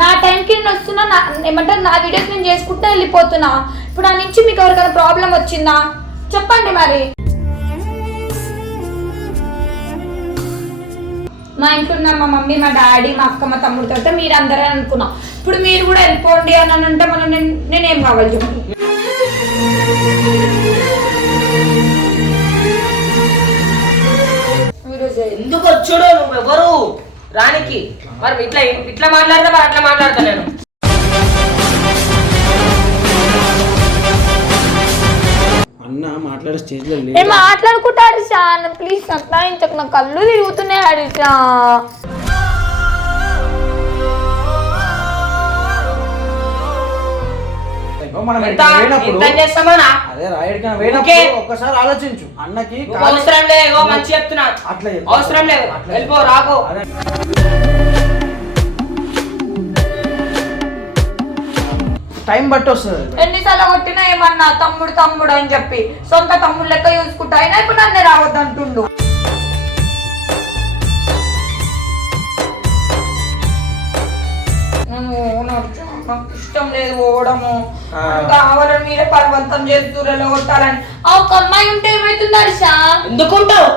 నా టైంకి నేను వస్తున్నా, ఏమంటారు నా వీడియోస్ నేను చేసుకుంటూ వెళ్ళిపోతున్నా. ఇప్పుడు ఆ నుంచి మీకు ఎవరికైనా ప్రాబ్లం వచ్చిందా చెప్పండి. మరి మా ఇంట్లో ఉన్న మా మమ్మీ, మా డాడీ, మా అక్క, మా తమ్ముడు తర్వాత మీరు అందరూ అనుకున్నా. ఇప్పుడు మీరు కూడా వెళ్ళిపోండి అని అంటే మనం నేనేం కావాలి చెప్పు. ఎందుకు వచ్చాడు నువ్వు ఎవరు రానికి? మరి ఇట్లా ఇట్లా మాట్లాడతా మరి అట్లా మాట్లాడతా నేను. అన్న మాట్లాడే స్టేజ్ లో నేను మాట్లాడుకుంటా హరిషా, ప్లీజ్ అట్లా ఇంతకు నా కళ్ళు తిరుగుతున్నాయి హరిషా. ఒక్కసారి ఆలోచించు. అన్నకి అవసరం లేదు, మంచి చెప్తున్నా. అట్లా అవసరం లేదు, వెళ్ళిపో రాకో. టైం బట్టి వస్తుంది. ఎన్నిసార్లు కొట్టినా ఏమన్నా తమ్ముడు తమ్ముడు అని చెప్పి సొంత తమ్ముడు లెక్క చూసుకుంటా. అయినా ఇప్పుడు నన్ను రావద్దు అంటుండు. నాకు ఇష్టం లేదు పోవడము, కావాలని మీరే బలవంతం చేస్తూరలో కొట్టాలని. ఆ ఒక అమ్మాయి ఉంటే ఏమైతుంది హర్షా? ఎందుకుంటావు?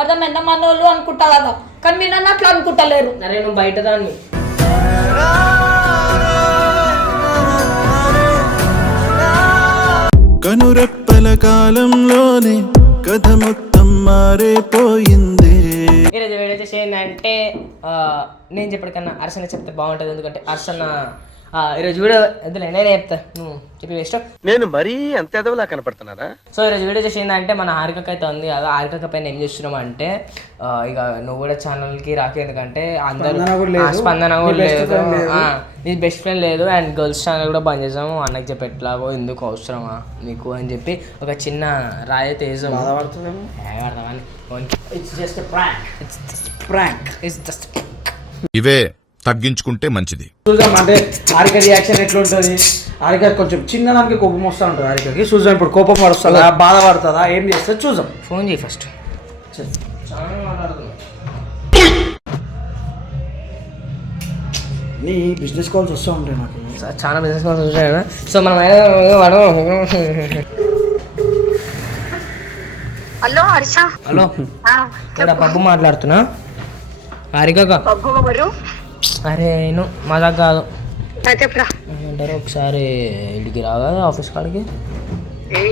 అర్థమైందా? మన వాళ్ళు అనుకుంటా కదా, కానీ మీరు నన్ను అట్లా అనుకుంటలేరు. అరే నువ్వు బయట దాన్ని. కనురెప్పల కాలంలోనే కథ మొత్తం మారిపోయింది. ఈరోజు వీడియో వచ్చేసి ఏంటంటే నేను చెప్పటికన్నా అర్చన చెప్తే బాగుంటుంది. ఎందుకంటే అర్చన ఈరోజు వీడియో వద్దులే నేనే చెప్తా, నువ్వు చెప్పి వేస్ట్. నేను మరీ అంత ఎదవలా కనపడుతున్నారా? సో ఈరోజు వీడియో చేసి ఏంటంటే మన హారిక అయితే ఉంది కదా, హారిక పైన ఏం చేస్తున్నాం అంటే ఇక నువ్వు కూడా ఛానల్కి రాకు, ఎందుకంటే అందరూ స్పందన కూడా లేదు, నీ బెస్ట్ ఫ్రెండ్ లేదు, అండ్ గర్ల్స్ ఛానల్ కూడా బంద్ చేసాము. అన్నకి చెప్పి ఎట్లాగో ఎందుకు అవసరమా నీకు అని చెప్పి ఒక చిన్న రాయి తేజం ఇవే తగ్గించుకుంటే మంచిది. చూద్దాం అంటే హారిక రియాక్షన్ ఎట్లుంటుంది. హారిక కొంచెం చిన్నదానికి కోపం వస్తూ ఉంటుంది. హారికకి చూద్దాం ఇప్పుడు కోపం పడుతుందా, బాధపడుతుందా, ఏం చేస్తుంది చూద్దాం. ఫోన్ చేయి ఫస్ట్. నీ బిజినెస్ కాల్స్ వస్తూ ఉంటాయి నాకు, చాలా బిజినెస్ కాల్స్ వచ్చాయి. సో మనం హలో హర్ష. హలో ఇక్కడ పప్పు మాట్లాడుతున్నా. హారిక అరే నేను మా దగ్గర కాదు ఏమంటారు, ఒకసారి ఇంటికి రాగా ఆఫీస్ కాడికి.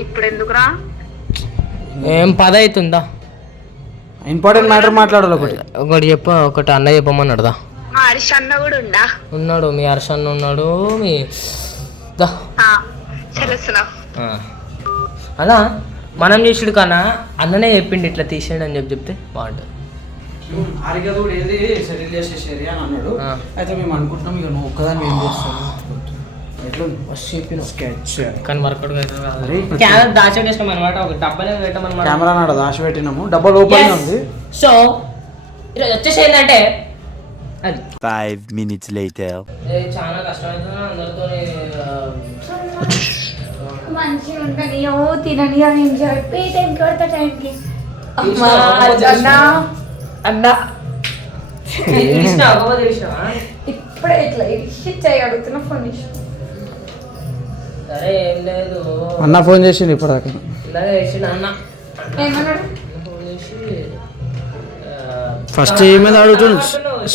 ఇప్పుడు ఎందుకురా? ఏం పద అవుతుందా? ఇంపార్టెంట్ మ్యాటర్ మాట్లాడాలి. ఒకటి చెప్ప, ఒకటి అన్న చెప్పమన్నాడుదా. హర్ష అన్న కూడా ఉన్నాడు, మీ హర్ష అన్న ఉన్నాడు, మీ అలా మనం చేసాడు కన్నా అన్ననే చెప్పిండు ఇట్లా తీసేయండి అని చెప్తే బాగుంటుంది. హారిక కూడా ఏది సెటిల్ చేసేసేది అని అన్నాడు. అయితే మేము అనుకుంటున్నాం ఇక నువ్వు ఒక్కదాన్ని ఏం చేస్తాను కానీ వర్కౌట్ దాచిపెట్టేసినాం అనమాట. ఒక డబ్బాలో పెట్టమన్నమాట, కెమెరా నాడు దాచి పెట్టినాము, డబ్బా లోపలనే ఉంది. సో ఈరోజు వచ్చేసి ఏంటంటే అది 5 minutes later. చాలా కష్టమవుతుంది అందరితో. మంచిగా ఉంటుంది. ఓ తినని అని చెప్పి టైంకి పడతా టైంకి అన్నా ఇప్పుడే ఇట్లా ఇచ్చాయి అడుగుతున్నా. ఫోన్ సరే ఏం లేదు, అన్న ఫోన్ చేసిండు ఇప్పటిదాకా. ఇలాగే చేసిండు అన్న. ఏమన్నాడు? ఫోన్ చేసి ఫస్ట్ ఏమేది అడుగుతుండు,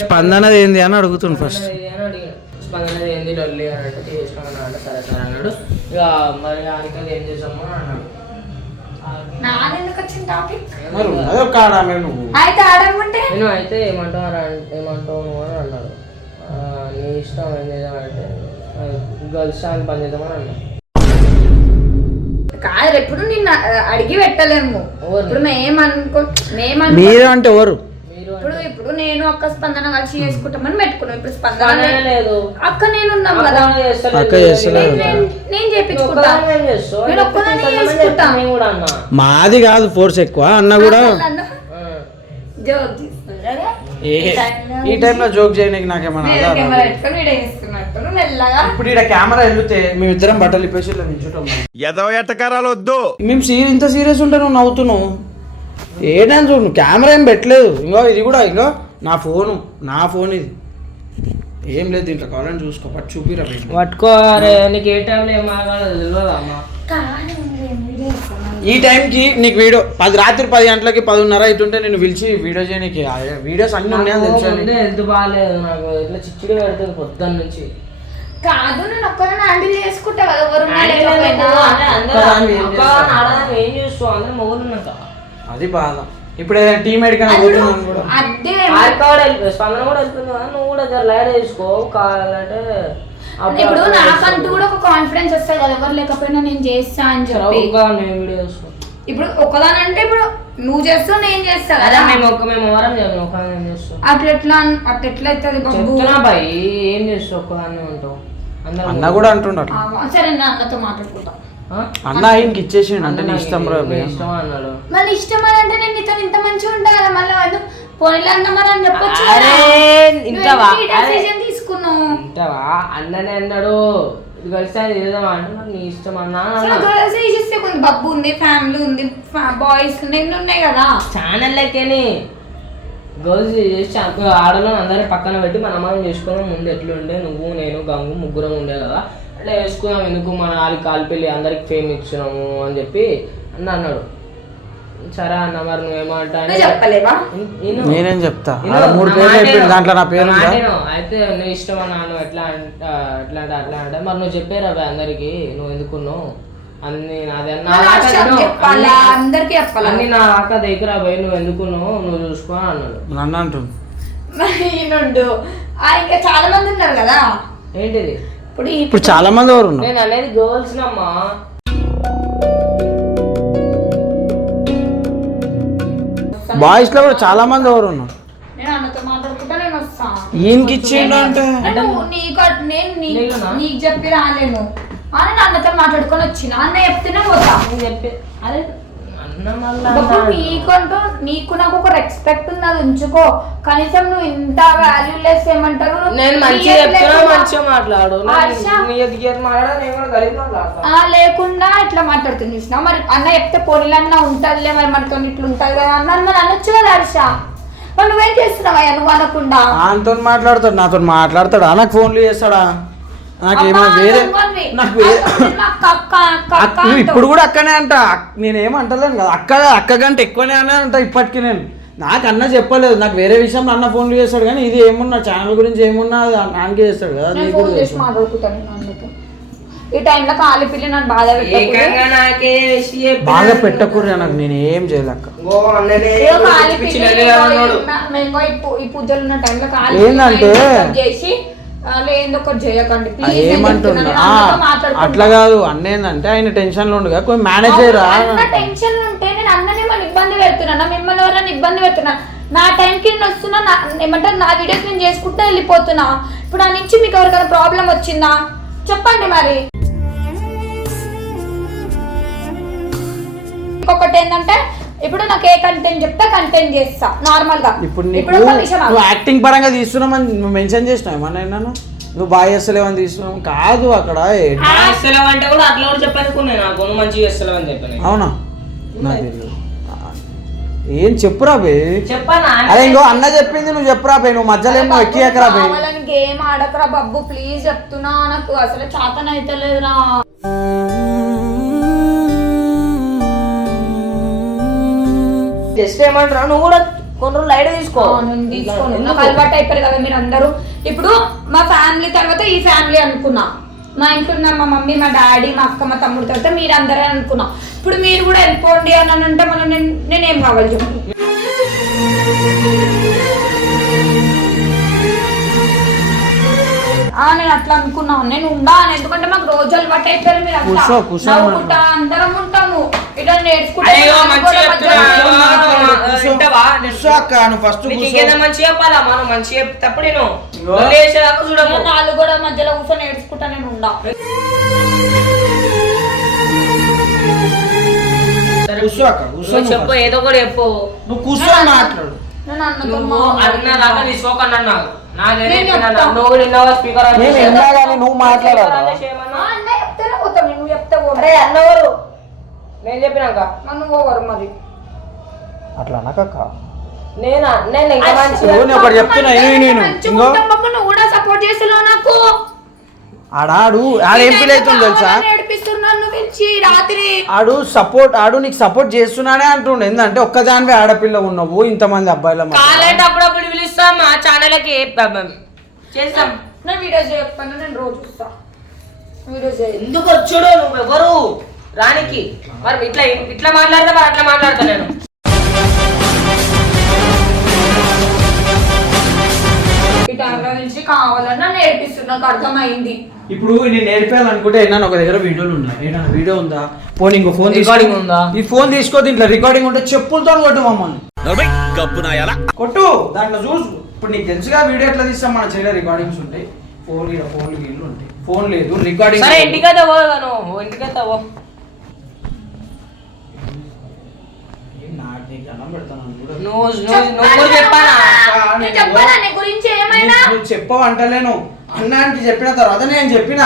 స్పందనది ఏంది అని అడుగుతుండు ఫస్ట్. స్పందన ఏంది డొల్లి అని అంటే చేసినామని అంటే సరే సరే అన్నాడు. ఇక మరి హారిక ఏం చేసాము అన్నాడు. నేను అయితే ఏమంటావు నువ్వు అని అన్నాడు. నీ ఇష్టం ఏం చేద్దామంటే గర్ల్స్ ఛానల్ పని చేద్దామని అన్నాడు. కాదు ఎప్పుడు నిన్ను అడిగి పెట్టలేము. ఇప్పుడు మీరు అంటే ఎవరు? ఇప్పుడు నేను అక్క స్పందన కలిసి చేసుకుంటామని పెట్టుకున్నాం. ఇప్పుడు స్పందన లేదు, అక్క నేను ఉన్నాం కదా, నేను చేపించుకుంటా. మాది కాదు ఫోర్స్ ఎక్కువ. అన్న కూడా ఈ టైంలో జోక్ చేయడానికి నాకేమన్నా ఇప్పుడు ఇక్కడ కెమెరా వెళ్తే మేమిద్దరం బట్టలు ఇప్పేసి నించుంటాం. ఎదవ ఎట్టకారాలు వద్దు. మేము ఇంత సీరియస్ ఉంటే నువ్వు నవ్వుతున్నావు. ఏడని చూడు కెమెరా ఏం పెట్టలేదు. ఇంకో ఇది కూడా ఇంకో నా ఫోన్ ఇది ఏం లేదు దీంట్లో కావాలని చూసుకో పట్టు చూపిరా పట్టుకో. అరే నీకు ఏ టైంలో ఏం మాట్లాడాలో తెలియదా అమ్మా? ఈ టైంకి నీకు వీడియో రాత్రి 10 గంటలకి 10:30 అవుతుంటే నేను పిలిచి వీడియో చేయడానికి వీడియోస్ అన్ని ఉన్నాయని తెలుసు. హెల్త్ బాగాలేదు నాకు, ఇట్లా చిచ్చుడు పెడుతుంది పొద్దున్న నుంచి. కాదు నేను ఒక్కదాన్ని హ్యాండిల్ చేసుకుంటా కదా, ఎవరు ఏం చూస్తావు అందరూ మొగులున్నాక. అది బాధ. ఇప్పుడు ఏదైనా టీమేట్ కానీ కూడా స్పందన కూడా వెళ్తుంది కదా, నువ్వు కూడా జర లైట్ వేసుకో కావాలంటే. ఇప్పుడు నాకంటూ కూడా ఒక కాన్ఫిడెన్స్ వస్తుంది కదా, ఎవరు లేకపోయినా నేను చేస్తా అని చెప్పి. ఇప్పుడు ఒకదానంటే ఇప్పుడు నువ్వు చేస్తావు నేను చేస్తా కదా, మేము ఎవరం చేస్తాం. అట్లా అవుతుంది చెప్తున్నా బాయ్, ఏం చేస్తావు ఒక్కదాన్ని ఉంటావు. అన్న కూడా అంటున్నాడు. సరే నేను అన్నతో మాట్లాడుకుంటా. అన్న ఆయనకి ఇచ్చేసిండు అంటే నీ ఇష్టం రా ఇష్టం అన్నాడు. మళ్ళీ ఇష్టం అని అంటే నేను నీతో ఇంత మంచిగా ఉంటా కదా, మళ్ళీ వాళ్ళు పోనీ అన్నమని అని చెప్పొచ్చు. తీసుకున్నావు అన్ననే అన్నాడు ఇది కలిసి ఏదమ్మా అంటే మరి నీ ఇష్టం అన్నా. కొంచెం బబ్బు ఉంది, ఫ్యామిలీ ఉంది, బాయ్స్ ఉన్నాయి కదా. ఛానల్ లెక్కని గర్ల్స్ చేసి ఆడలో అందరినీ పక్కన పెట్టి మన అమ్మాయిని చేసుకున్నాం. ముందు ఎట్లుండే నువ్వు నేను గంగు ముగ్గురం ఉండే కదా, అట్లా వేసుకున్నాం. ఎందుకు మన కాలిపెళ్ళి అందరికి ఫేమ్ ఇచ్చినాము అని చెప్పి అన్నాడు. సరే అన్న మరి నువ్వేమంటా నేనేం చెప్తా 3 పేర్లు చెప్పిండు దాంట్లో నా పేరు అయితే నువ్వు ఇష్టం అన్నాను. ఎట్లా ఎట్లా అంటే అట్లా అంటే మరి నువ్వు చెప్పారా అందరికి నువ్వు ఎందుకున్నావు అన్ని నాది అందరికి అన్ని నా అక్క దగ్గర పోయి నువ్వు ఎందుకున్నావు నువ్వు చూసుకో అన్నాడు. నన్ను అంటుండు ఇంకా చాలా మంది ఉన్నారు కదా. ఏంటిది ఇప్పుడు చాలా మంది ఎవరు ఉన్నారు? నేను అనేది గర్ల్స్ నమ్మా. బాయ్స్ లో కూడా చాలా మంది ఎవరు ఉన్నారు. నేను అన్నతో మాట్లాడుకుంటా నేను వస్తాను. ఈయనకి ఇచ్చిండు అంటే నీకు చెప్పి రాలేను అని అన్నతో మాట్లాడుకొని వచ్చిన అన్న చెప్తేనే పోతా. చెప్పి అరే నీకంటూ నీకు నాకు ఒక రెస్పెక్ట్ ఉంది, అది ఉంచుకో. కనీసం నువ్వు ఇంత వాల్యూలెస్ ఏమంటారు, నేను మంచిగా చెప్తున్నా మంచిగా మాట్లాడు లేకుండా ఇట్లా మాట్లాడుతుంది చూసినా. మరి అన్న చెప్తే పోనీలన్నా ఉంటదిలే, మరి మనతో ఇట్లా ఉంటది కదా అన్న మరి అనొచ్చు కదా హర్ష. మరి నువ్వేం చేస్తున్నావా నువ్వు అనకుండా? ఆయనతో మాట్లాడతాడు, నాతో మాట్లాడతాడా, నాకు ఫోన్లు చేస్తాడా, నాకేమో వేరే నాకు ఇప్పుడు కూడా అక్కనే అంట. నేనేమంటలేను కదా అక్క కంటే ఎక్కువనే అనే అంట ఇప్పటికీ. నేను నాకు అన్న చెప్పలేదు, నాకు వేరే విషయంలో అన్న ఫోన్లు చేస్తాడు కానీ ఇది ఏమున్నా ఛానల్ గురించి ఏమున్నా నాకే చేస్తాడు కదా. ఈ టైంలో కాలి పిల్లి నన్ను బాగా పెట్టకూడదు నాకు, నేను ఏం చేయలేక. ఈ పూజలు ఉన్న టైంలో కాలి ఏంటంటే చేసి చేయకండి అట్లా కాదు. అన్న ఏంటంటే ఆయన టెన్షన్ లో ఉండగా కొంచెం మేనేజ్ చేయరా. టెన్షన్ ఉంటే నేను అన్ననే మనం ఇబ్బంది పెడుతున్నా, మిమ్మల్ని ఎవరైనా ఇబ్బంది పెడుతున్నా. నా టైంకి నేను వస్తున్నా, ఏమంటారు నా వీడియోస్ నేను చేసుకుంటూ వెళ్ళిపోతున్నా. ఇప్పుడు ఆ నుంచి మీకు ఎవరికైనా ప్రాబ్లం వచ్చిందా చెప్పండి. మరి ఇంకొకటి ఏంటంటే ఇప్పుడు నాకు ఏ కంటెంట్ చెప్తా కంటెంట్ చేస్తా నార్మల్ గా. ఇప్పుడు నువ్వు యాక్టింగ్ పరంగా తీస్తున్నామని నువ్వు మెన్షన్ చేసినావు ఏమన్నా, నువ్వు బాగా చేస్తలేవు అని తీసుకున్నావు కాదు. అక్కడ అంటే కూడా అట్లా కూడా చెప్పనుకున్నాను నాకు నువ్వు మంచిగా చేస్తలేవు అని చెప్పాను. అవునా ఏం చెప్పురా బే. చెప్పనా అదే ఇంకో అన్న చెప్పింది నువ్వు చెప్పురా బే, నువ్వు మధ్యలో ఏమో ఎక్కియకరా బే. గేమ్ ఆడకరా బబ్బు ప్లీజ్ చెప్తున్నా, నాకు అసలు చేతన అయితే లేదురా. జస్ట్ ఏమంటారా నువ్వు కూడా కొన్ని రోజులు లైట్ తీసుకో. అలవాటు అయిపోయారు కదా మీరు అందరూ. ఇప్పుడు మా ఫ్యామిలీ తర్వాత ఈ ఫ్యామిలీ అనుకున్నా, మా ఇంట్లో ఉన్న మా మమ్మీ మా డాడీ మా అక్క మా తమ్ముడు తర్వాత మీరు అందరూ అనుకున్నా. ఇప్పుడు మీరు కూడా వెళ్ళిపోండి అని అంటే మనం నేనేం కావాలి చెప్పు. నేను అట్లా అనుకున్నాను, నేను ఉండాను. ఎందుకంటే మాకు రోజు అలవాటు అయిపోయారు మీరు నవ్వుకుంటా అందరం ఉంటాము ఇట్లా నేర్చుకుంటా. నాలుగు కూడా మధ్యలో కూర్చొని నేర్చుకుంటా నేను ఉండా. చెప్పు ఏదో కూడా చెప్పు. నువ్వు కూర్చొని మాట్లాడు. నువ్వు మాట్లాడాలి. అన్నవరు నేను చెప్పినాక నన్ను ఓవరు మరి అట్లా అనకక్క. నేను ఇంకా మంచిగా నేను ఒకటి చెప్తున్నా, నేను ఇంకో నువ్వు కూడా సపోర్ట్ చేస్తున్నావు నాకు. ఆడేం ఫీల్ అవుతుంది తెలుసా, ఏడిపిస్తున్నాను పిలిచి రాత్రి. ఆడు నీకు సపోర్ట్ చేస్తున్నానే అంటుండే. ఎందుకంటే ఒక్కదానివే ఆడపిల్ల ఉన్నావు, ఇంతమంది అబ్బాయిల మధ్య. కాలేట్ అప్పుడప్పుడు పిలుస్తాం మా ఛానల్కి చేస్తాం. నేను వీడియోస్ చేయకపోయినా నేను రోజు చూస్తా వీడియోస్ చేయ. ఎందుకు వచ్చాడు నువ్వు ఎవరు రానికి? మరి ఇట్లా మాట్లాడతా మరి అట్లా మాట్లాడతా నేను. ఈ టైంలో నుంచి కావాలని నన్ను ఏడిపిస్తున్నా, నాకు అర్థమైంది. ఇప్పుడు నేను నేర్పాలనుకుంటే ఏదైనా ఒక దగ్గర వీడియోలు ఉన్నాయి, ఏదైనా వీడియో ఉందా? ఫోన్ ఇంకో ఫోన్ రికార్డింగ్ ఉందా? ఈ ఫోన్ తీసుకో, దీంట్లో రికార్డింగ్ ఉంటే చెప్పులతో కొట్టు మమ్మల్ని కొట్టు. దాంట్లో చూసు. ఇప్పుడు నీకు తెలుసుగా వీడియో ఎట్లా తీస్తాం, మన చెల్లె రికార్డింగ్స్ ఉంటాయి, ఫోన్లు వీళ్ళు ఉంటాయి. ఫోన్ లేదు, రికార్డింగ్. సరే ఇంటికైతే పోను, ఇంటికైతే పో. నువ్వు చెప్పానా? నువ్వు చెప్పవు అంటలేను, అన్నానికి చెప్పిన తర్వాత నేను చెప్పిన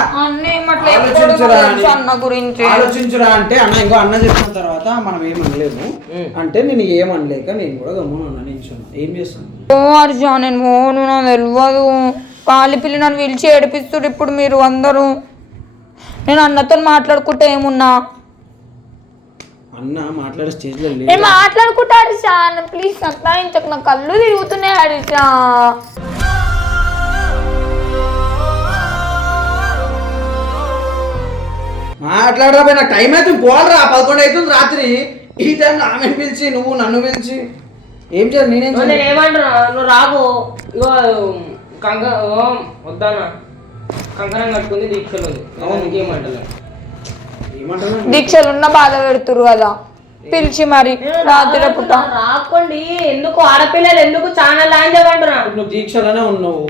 ఆలోచించురా అంటే అన్న ఇంకో అన్న చెప్పిన తర్వాత మనం ఏం అనలేము అంటే నేను ఏమనలేక నేను కూడా గమ్మున నిల్చున్నా. ఏం చేస్తాను అర్జా నేను మోను నాకు తెలియదు. పాలి పిల్లి నన్ను పిలిచి ఏడిపిస్తుడు ఇప్పుడు మీరు అందరూ. నేను అన్నతో మాట్లాడుకుంటే ఏమున్నా అన్న మాట్లాడే స్టేజ్ లో నేను మాట్లాడుకుంటా హరిషా, ప్లీజ్ అట్లా ఇంతకు నా కళ్ళు తిరుగుతున్నాయి హరిషా. మాట్లాడరా పోయి, నాకు టైం అవుతుంది పోవాలరా, 11 అవుతుంది రాత్రి. ఈ టైంలో ఆమె పిలిచి నువ్వు నన్ను పిలిచి ఏం చేయాలి? నేను ఏమంటున్నా, నువ్వు రాకు. ఇగో వద్దానా కంకణం కట్టుకుంది, దీక్షలు ఉంది. ఇంకేమంటలే, దీక్షలున్న బాధ పెడుతురు కదా పిలిచి మరి రాత్రి పుట్ట. రాకండి, ఎందుకు ఆడపిల్లలు ఎందుకు ఛానల్ అని చెప్పంటున్నా. నువ్వు దీక్షలోనే ఉన్నావు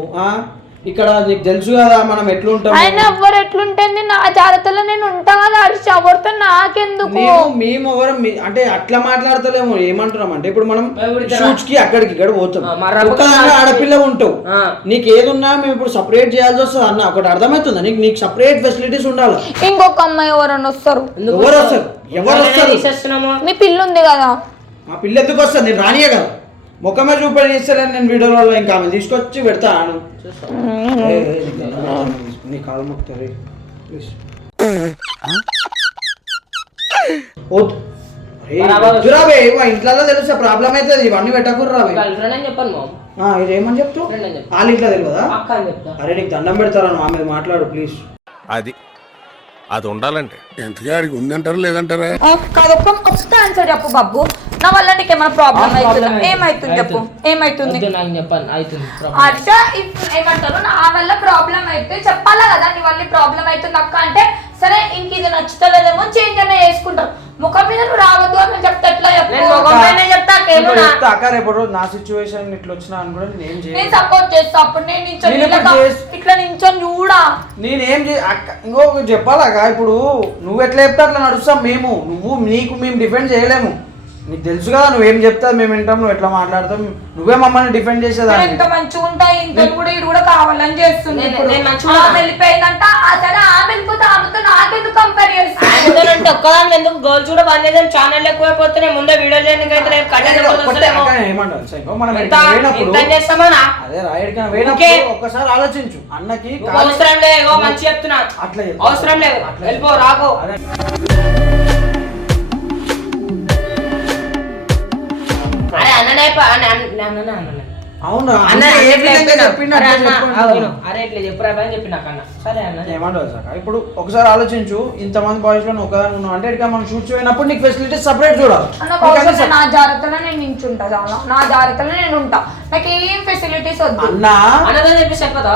ఇక్కడ, నీకు తెలుసు కదా మనం ఎట్లుంటాం. ఆయన ఎవ్వరు ఎట్లుంటుంది, నా జాగ్రత్తలో నేను ఉంటా కదా హరిష, ఎవరితో నాకెందుకు. మేము ఎవరు అంటే అట్లా మాట్లాడతలేము. ఏమంటున్నాం అంటే ఇప్పుడు మనం షూట్స్ కి అక్కడికి ఇక్కడ పోతాం, ఆడపిల్ల ఉంటావు, నీకు ఏదున్నా మేము ఇప్పుడు సపరేట్ చేయాల్సి వస్తుంది అన్న. ఒకటి అర్థమవుతుందా నీకు? నీకు సపరేట్ ఫెసిలిటీస్ ఉండాలి. ఇంకొక అమ్మాయి ఎవరన్నా వస్తారు, ఎవరు వస్తారు? మీ పిల్ల ఉంది కదా. మా పిల్ల ఎందుకు వస్తుంది? నేను రానియే కదా, ముఖమే చూపడి ఇస్తలేను నేను వీడియోలలో. ఇంకా ఆమె తీసుకొచ్చి పెడతాను. నీ కాలు మొక్కుతారు ఇంట్లో తెలుసా ప్రాబ్లం అవుతుంది. ఇవన్నీ పెట్టకూడదు. ఇదేమని చెప్తావు? వాళ్ళ ఇంట్లో తెలియదా? అరే నీకు దండం పెడతారా, ఆమె మాట్లాడు ప్లీజ్. అది ఉండాలంటే ఎంతగాడికి ఉందంటారా లేదంటారా? ఒక్క ఆన్సర్ చెప్పు బాబు, నా వల్ల నీకు ఏమైనా ప్రాబ్లం అవుతుందా? ఏమైతుంది చెప్పు, ఏమైతుంది? అర్ష ఏమంటారు, నా వల్ల ప్రాబ్లం అయితే చెప్పాలా కదా, నీ వల్ల ప్రాబ్లం అవుతుంది అక్క అంటే సరే ఇంక ఇది నచ్చుతలేదేమో చేంజ్ అనే వేసుకుంటారు. ముఖం మీద నువ్వు రావద్దు అని చెప్తా ఎట్లా అక్క రేపు రోజు నా సిచ్యువేషన్ ఇట్లా వచ్చినా అని కూడా నేను సపోర్ట్ చేస్తా. అప్పుడు నేను ఇట్లా నించొని చూడా నేనేం ఇంకో చెప్పాలక. ఇప్పుడు నువ్వు ఎట్లా చెప్తా అట్లా నడుస్తాం మేము. నీకు మేము డిఫెండ్ చేయలేము. నీకు తెలుసు కదా నువ్వేం చెప్తా మేము వింటాం, నువ్వు ఎట్లా మాట్లాడతాం, నువ్వే మమ్మల్ని డిఫెండ్ చేసేదాన్ని. ఎంత మంచిగా ఉంటాయి ఇంట్లో కూడా, ఇది కూడా కావాలని చేస్తుంది. వెళ్ళిపోయిందంట సరే, ఆమె వెళ్ళిపోతే ఆమెతో నాకెందుకు కంపేర్ చేస్తాను? ఒక్కదాని ఎందుకు గర్ల్స్ కూడా బంద్ చేద్దాం, ఛానల్ ఎక్కువైపోతున్నాయి. ముందే వీడియో చేయడానికి అయితే ఒక్కసారి ఆలోచించు. అన్నకి అవసరం లేదు, మంచి చెప్తున్నా, అట్లా అవసరం లేదు, వెళ్ళిపో రాకో. అవునా? ఇప్పుడు ఒకసారి ఆలోచించు, ఇంతమంది బాయ్స్ లో ఒకదాని ఉన్నావు అంటే ఇక్కడ మనం షూట్స్ పోయినప్పుడు నీకు ఫెసిలిటీస్ సపరేట్ చూడాలి. నా జాగ్రత్తలో నేను నించుంటా, చాలా నా జాగ్రత్తలో నేను ఉంటా, నాకు ఏం ఫెసిలిటీస్ వద్దు. అన్నదో చెప్పి చెప్పదా?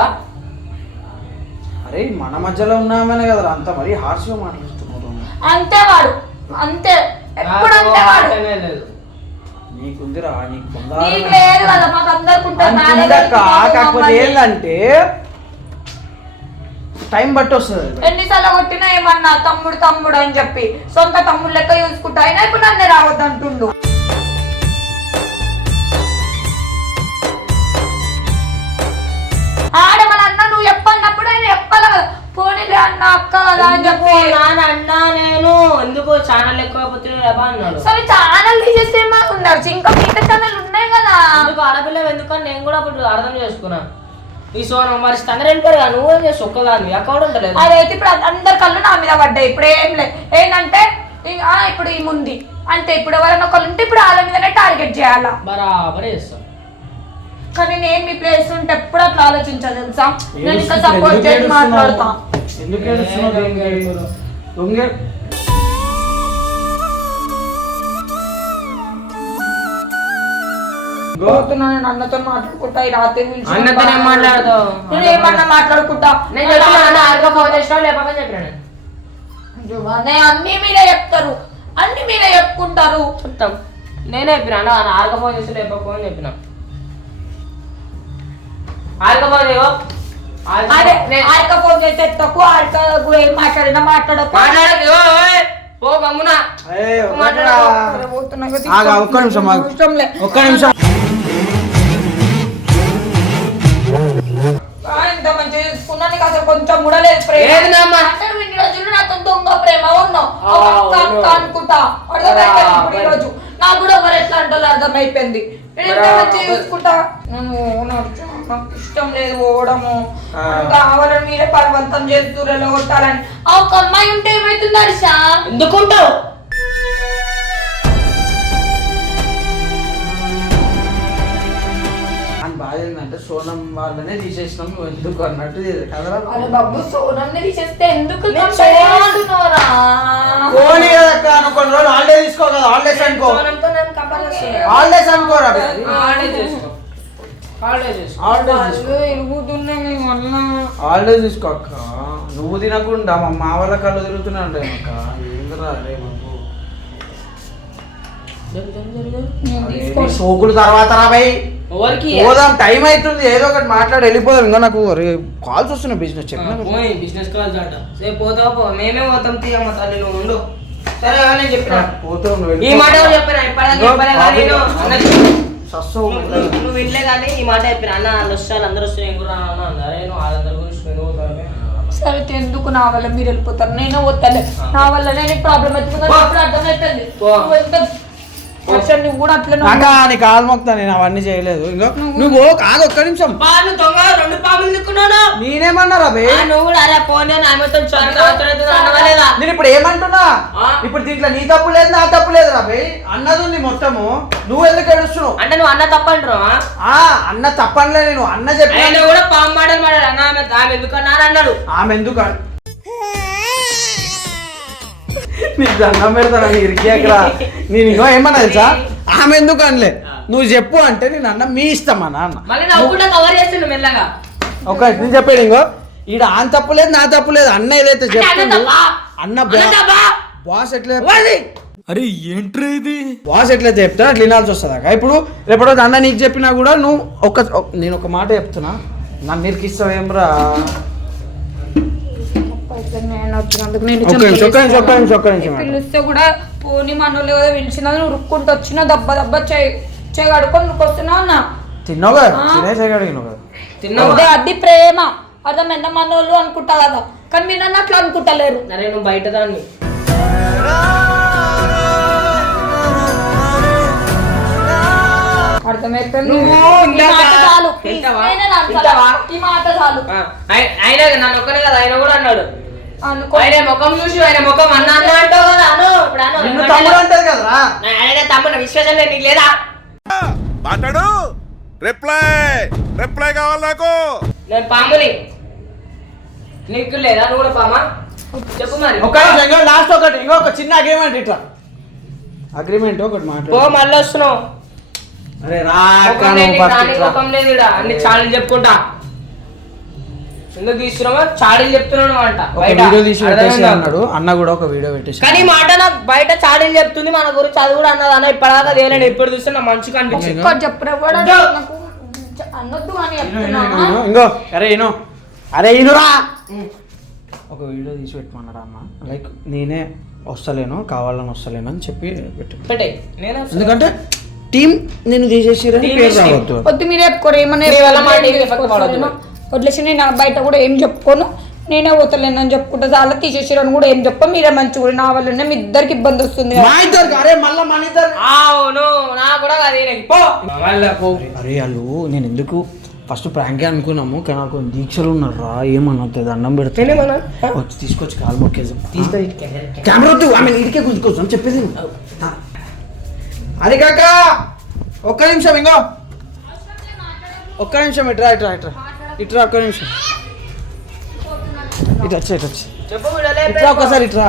అరే మన మధ్యలో ఉన్నామనే కదా అంత మరీ హార్ష్ గా మాట్లాడుతున్నారు. అంతే వాడు, అంతే ఎప్పుడు అంతే వాడు. నీకుందిరా, కాకపోతే ఏంటంటే టైం బట్టి వస్తుంది. ఎన్నిసార్లు కొట్టినా ఏమన్నా తమ్ముడు తమ్ముడు అని చెప్పి సొంత తమ్ముడు లెక్క చూసుకుంటా, అయినా ఇప్పుడు నన్ను రావద్దు అంటుండు. ఆడ మన అన్న నువ్వు చెప్పన్నప్పుడు ఆయన చెప్పాలి కదా, పోనీ అన్న అక్క కదా అని చెప్పి అన్నా నేను ఎందుకు ఛానల్ ఎక్కువైపోతే అన్నాడు. సరే ఛానల్ తీసేస్తే ఉన్నారు ఇంకా మిగతా ఛానల్ ఉన్నాయి కదా. ఎందుకు ఆడపిల్ల ఎందుకని నేను కూడా అప్పుడు అర్థం చేసుకున్నా. ఈ సోనం మరి స్తందరెంటారు కదా, నువ్వేం చేసి ఒక్కదాన్ని అకౌంట్ ఉంటలేదు. అదైతే ఇప్పుడు అందరి కళ్ళు నా మీద పడ్డాయి. ఇప్పుడు ఏం లేదు ఏంటంటే ఇప్పుడు ఈ ముందు అంటే ఇప్పుడు ఎవరైనా ఒకళ్ళు ఉంటే ఇప్పుడు వాళ్ళ మీదనే టార్గెట్ చేయాలా. బరాబర్ చేస్తాం. కానీ నేను మీ ప్లేస్ ఉంటే ఎప్పుడు అట్లా ఆలోచించాలి తెలుసా. నేను ఇంకా సపోర్ట్ చేసి మాట్లాడతా. ఎందుకు ఏడుస్తున్నావు? దొంగ నేను అన్నతో మాట్లాడుకుంటా ఈ రాత్రి అన్నతో మాట్లాడతావు. నేను ఏమన్నా మాట్లాడుకుంటా. నేను చెప్పిన అన్ని మీరే చెప్తారు, అన్ని మీరే చెప్పుకుంటారు. చెప్తాం. నేనే చెప్పిన ఆర్గ ఫోన్ చేసి లేపకు అని చెప్పిన. ఆర్గ ఫోన్ చేయో ఆర్క ఫోన్ చేస్తే తక్కువ ఆర్క ఏం మాట్లాడినా మాట్లాడకు. ఓ గమ్మునా ఒక్క నిమిషం ఎంత మంచిగా చూసుకున్నా నీకు అసలు కొంచెం కూడా లేదు ప్రేమ. ఇన్ని రోజులు నాతో దొంగ ప్రేమ ఉన్నావు అనుకుంటా. అర్థమైపోయింది ఈ రోజు నాకు కూడా ఎవరు ఎట్లా అంటే అర్థమైపోయింది. నేను ఎంత మంచిగా చూసుకుంటా. నాకు ఇష్టం లేదు పోవడము. కావాలని మీరే బలవంతం చేస్తూరలో కొట్టాలని. ఆ ఒక అమ్మాయి ఉంటే ఏమైతుంది హర్ష? ఎందుకుంటావు? బాధ ఏంటంటే సోనం వాళ్ళనే తీసేసినాం ఎందుకు అన్నట్టు కదరా. అరే బాబు సోనంని తీసేస్తే ఎందుకు పోనీ కదక్క నువ్వు కొన్ని రోజులు హాలిడే తీసుకో కదా. హాలిడేస్ అనుకో, హాలిడేస్ అనుకోరా. హాలిడేస్ తీసుకో అక్క. నువ్వు తినకుండా మా వాళ్ళ కళ్ళు తిరుగుతున్నాడు అక్క. ఏందిరా రే బాబు సోకులు తర్వాత రాబాయి పోదాం. టైం అవుతుంది, ఏదో ఒకటి మాట్లాడి వెళ్ళిపోదాం. ఇంకా నాకు కాల్స్ వస్తున్నాయి బిజినెస్ చెప్పిన బిజినెస్ కాల్స్ అంట. రేపు పోతావు పో, మేమే పోతాం. తీయమ్మ తల్లి నువ్వు ఉండు. సరే నేను చెప్పిన ఈ మాట చెప్పిన నువ్వు వినలే కానీ ఈ మాట చెప్పిన అన్న వాళ్ళు వస్తారు అందరూ వస్తారు ఏం కూడా అరే నువ్వు వాళ్ళందరి గురించి నేను సరే ఎందుకు నా వల్ల మీరు వెళ్ళిపోతారు. నేను వద్దలే నా వల్ల నేను ప్రాబ్లం అవుతుంది అర్థమవుతుంది. నువ్వు కూడా అట్లా నీ కాలు మొక్తా. నేను అవన్నీ చేయలేదు. ఇంకా నువ్వు కాదు ఒక్క నిమిషం. రెండు పాములు దిక్కున్నాను. నేనేమన్నారా బే? నువ్వు కూడా అరే పోనీ నేను ఇప్పుడు ఏమంటున్నా? ఇప్పుడు దీంట్లో నీ తప్పు లేదు నా తప్పు లేదు రా బే. అన్నది ఉంది మొత్తము. నువ్వు ఎందుకు ఏడుస్తున్నావు? అంటే నువ్వు అన్న తప్పంటారు. అన్న తప్పనిలే. నేను అన్న చెప్పిన కూడా పాము మాటలు మాట్లాడు. అన్న ఆమె ఎందుకన్నా అన్నాడు. ఆమె ఎందుకు నీకు దండం పెడతాను ఇరికి అక్కడ. నేను ఇంకో ఏమన్నా తెలుసా? ఆమె ఎందుకు అనలే. నువ్వు చెప్పు అంటే నేను అన్న మీ ఇష్టమా నాన్న. ఒక నేను చెప్పాడు ఇంకో ఈడ ఆన్ తప్పు లేదు నా తప్పు లేదు. అన్న ఏదైతే చెప్తాడు అన్న బాస్ ఎట్లా అరే ఏంట్రా ఇది? బాస్ ఎట్లయితే చెప్తాను అట్లా వినాల్సి వస్తుంది అక్క. ఇప్పుడు రేపటి అన్న నీకు చెప్పినా కూడా నువ్వు నేను ఒక మాట చెప్తున్నా, నన్ను నిరికిస్తావేమ్రా? పిలిస్తే కూడా పోనీ మనోళ్ళు కదా పిలిచినా నువ్వు రుక్కుంటూ వచ్చినా దెబ్బ దెబ్బ చేయగడుకొని నువ్వు వస్తున్నావు అన్న. తిన్నావు కదా అది ప్రేమ అర్థమైందా? మనోళ్ళు అనుకుంటా కదా కానీ మీరు నన్ను అట్లా అనుకుంటలేరు. అరే నువ్వు బయట దాన్ని అర్థమైపోయింది. ఈ మాట చాలు. ఆయన నన్ను ఒక్కనే కదా ఆయన కూడా అన్నాడు. ఆయన ముఖం చూసి ఆయన ముఖం అన్న అన్న అంటావు కదా. తమ్ముడు విశ్వాసం లేదు నీకు లేదా? మాట్లాడు. రిప్లై కావాలి నాకు. నేను పాముని నీకు లేదా? నువ్వు కూడా పామా? చెప్పు మరి. లాస్ట్ ఒకటి ఇంకొక చిన్న అగ్రిమెంట్ ఇట్లా అగ్రిమెంట్ ఒకటి మాట్లాడు. మళ్ళీ వస్తున్నావు. అరే ముఖం లేదు ఇక్కడ అన్ని చాడీలు చెప్పుకుంటా. ఎందుకు తీస్తున్నావా? చాడీలు చెప్తున్నాను అంట. వీడియో తీసి అన్నాడు అన్న కూడా ఒక వీడియో పెట్టేసి. కానీ మాట నాకు బయట చాడీలు చెప్తుంది మన గురించి. అది కూడా అన్నది అన్న ఇప్పటిదాకా నేను ఎప్పుడు చూస్తే నా మంచిగా అనిపించింది. ఇంకో అరే ఇనురా ఒక వీడియో తీసి పెట్టమన్నాడు అన్న. లైక్ నేనే వస్తలేను కావాలని వస్తలేను అని చెప్పి పెట్టే. ఎందుకంటే టీం నేను తీసేసి పేరు రావద్దు. వద్దు మీరు చెప్పుకోరు ఏమన్నా వదిలేసి నేను బయట కూడా ఏం చెప్పుకోను. నేనే పోతలేనని చెప్పుకుంటా చాలా తీసేసారని కూడా ఏం చెప్ప మీరే మంచి కూడా నా వల్లనే మీ ఇద్దరికి ఇబ్బంది వస్తుంది మా ఇద్దరికి అరే మళ్ళా మన ఇద్దరు అవును నాకు కూడా అది పో మళ్ళా పో. అరే వాళ్ళు నేను ఎందుకు ఫస్ట్ ప్రాంకే అనుకున్నాము కానీ నాకు దీక్షలు ఉన్నారా ఏమన్నా దండం పెడితే నేనేమన్నా? వచ్చి తీసుకొచ్చి కాలు మొక్కేసాం కెమెరా వద్దు ఆమె ఇడికే గుంజుకోవచ్చు చెప్పేది అది కాక ఒక్క నిమిషం ఇంకో ఒక్క నిమిషం ఇట్రా ఇట్రా ఇట్రా ఇట్రా ఒక్క నిమిషం ఇట్లా వచ్చి ఇట్లా వచ్చి చెప్పు వీడియోలో ఇట్లా ఒక్కసారి ఇట్రా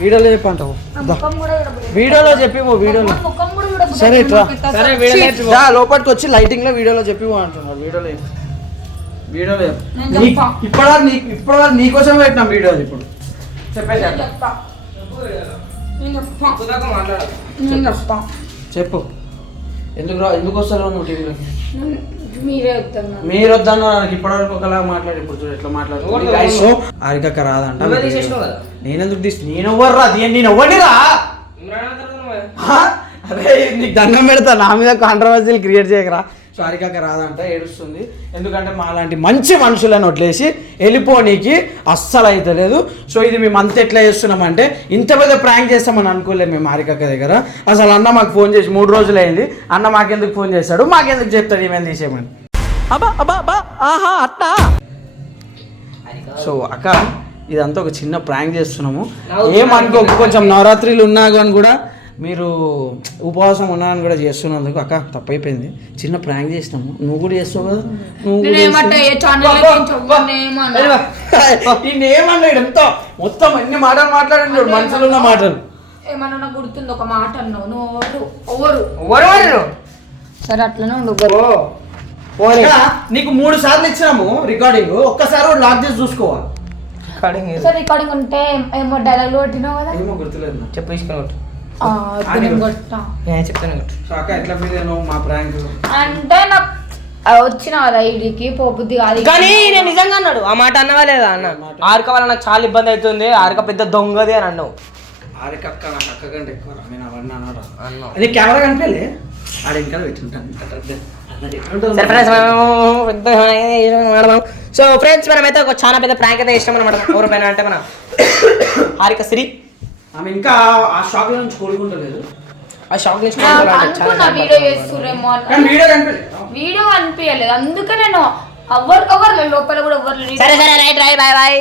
వీడియోలో చెప్పంటావు వీడియోలో చెప్పి వీడియోలో సరే ఇట్లా సరే వీడియోలో చెప్పు. లోపలికి వచ్చి లైటింగ్ లో వీడియోలో చెప్పి అంటున్నారు వీడియోలో వీడియోలో ఇప్పటివరకు నీకోసం పెట్టినాం వీడియోలు ఇప్పుడు చెప్పేసి కుదరక మాట్లాడాలి. చెప్పు ఎందుకు వస్తారో నువ్వు టీవీలో మీరే వద్దన్నారు మీరు వద్దన్నారు నాకు ఇప్పటివరకు ఒకలా మాట్లాడి ఇప్పుడు చూడు ఎట్లా మాట్లాడుతుంది ఆరికక్క రాదంట నువ్వే తీసేసినావు కదా. నేనెందుకు నేను ఎవరు రా నేను ఎవరిని రా ఇమ్రాన్ అన్న తర్వాత నువ్వే. అరే నీకు దండం పెడతా నా మీద కాంట్రవర్సీలు క్రియేట్ చేయకరా సో హరికక్క రాదంట ఏడుస్తుంది ఎందుకంటే మా లాంటి మంచి మనుషులను వదిలేసి వెళ్ళిపోనీకి అస్సలు అయితే లేదు సో ఇది మేము అంత ఎట్లా చేస్తున్నామంటే ఇంత పెద్ద ప్రాంక్ చేస్తామని అనుకోలేదు మేము హరికక్క దగ్గర అసలు అన్న మాకు ఫోన్ చేసి 3 రోజులు అయింది అన్న మాకెందుకు ఫోన్ చేస్తాడు మాకెందుకు చెప్తాడు ఈమెను తీసేయమని ఆహా అట్టా సో అక్క ఇదంతా ఒక చిన్న ప్రాంక్ చేస్తున్నాము ఏమనుకో కొంచెం నవరాత్రులు ఉన్నా కానీ కూడా మీరు ఉపవాసం ఉన్నాను కూడా చేస్తున్నందుకు అక్క తప్పైపోయింది చిన్న ప్రాంక్ చేసినాము నువ్వు కూడా చేస్తావు కదా నేనేమన్నాడు ఎంత మొత్తం అన్ని మాటలు మాట్లాడండి మనసులో ఉన్న మాటలు ఏమన్నా గుర్తుంది ఒక మాట అన్నావు నువ్వు ఎవరు సరే అట్లనే ఉండు అక్క, నీకు 3 సార్లు ఇచ్చినాము రికార్డింగ్ ఒక్కసారి లాక్ చేసి చూసుకోవాలి సరే రికార్డింగ్ ఉంటే ఏమో డైలాగ్ కొట్టినావు కదా ఏమో గుర్తులేదు నాకు. చెప్పు తీసుకొని కొట్టు. నేను కొట్టా నేను చెప్తాను కొట్టు. సో అక్క ఎట్లా ఫీల్ అయినావు మా ప్రాంక్ అంటే నాకు వచ్చిన ఐడికి పోబుద్ది కాదు కానీ నేను నిజంగా అన్నాడు ఆ మాట అన్నవా లేదా అన్న ఆర్క వల్ల నాకు చాలా ఇబ్బంది అవుతుంది ఆర్క పెద్ద దొంగది అని అన్నావు ఆరికక్క నాకు అక్క కంటే ఎక్కువ రా. నేను అవన్నీ అన్నారా అన్నావు. అది కెమెరా కనిపించలే ఆడ ఇంకా పెట్టుంటాను సో ఫ్రెండ్స్ మనమైతే ఒక చాలా పెద్ద ప్రాంక్ అయితే ఇష్టం అనమాట ఎవరి పైన అంటే మన హారిక శ్రీ ఆమె ఇంకా ఆ షాక్ లో నుంచి కోలుకుంటలేదు ఆ షాక్ నుంచి అనుకున్నా వీడియో చేస్తురేమో కానీ వీడియో కనిపించలేదు వీడియో అనిపించలేదు అందుకే నేను ఎవరు లోపల కూడా ఎవరు సరే సరే రైట్ బాయ్ బాయ్